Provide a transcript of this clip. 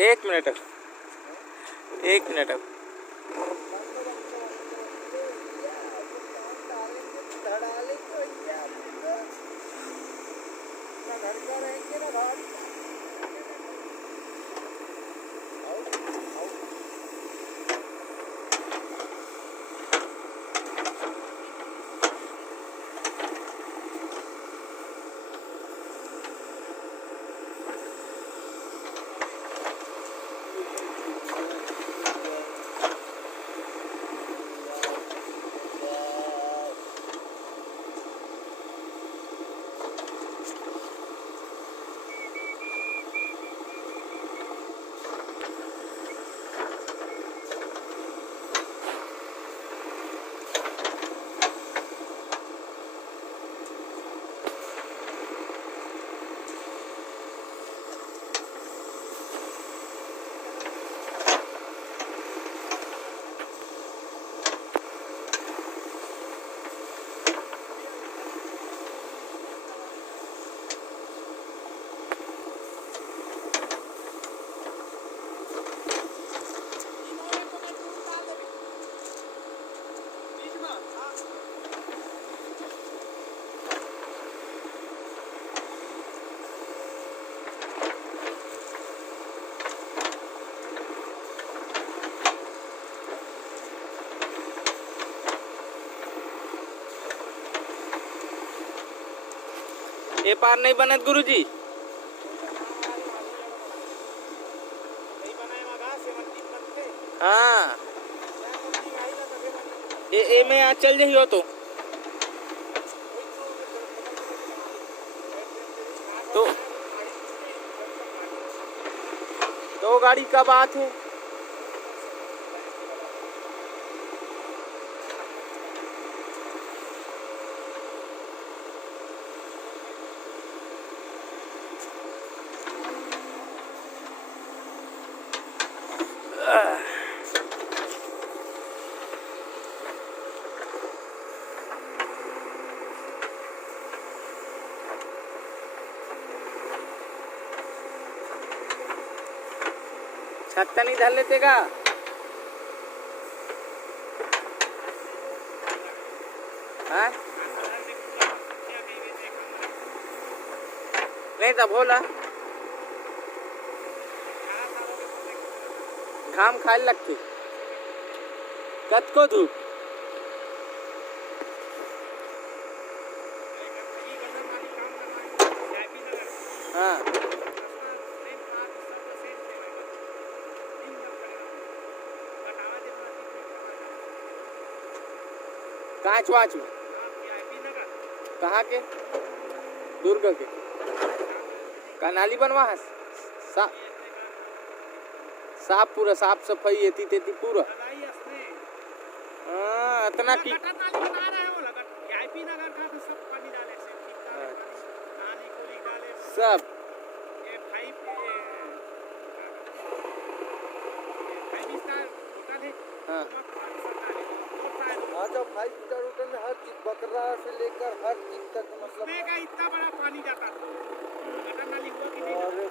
एक मिनट ये पार नहीं बनत गुरुजी। हाँ ये में आज चल जाइयो तो गाड़ी का बात है। छत्ता नहीं धर लेते का? हाँ? नहीं तब बोला घाम खाए लगती कत को धूप। हाँ कांच वाच में कहाँ के दुर्ग के का नाली बनवा है साफ पूरा साफ सफाई एती तेती पूरा। हाँ इतना की सब हाँ जब 5 मीटर ऊपर में हर चीज बकरा से लेकर हर चीज तक मतलब इतना बड़ा पानी जाता था। नाली हुआ कि नहीं? अरे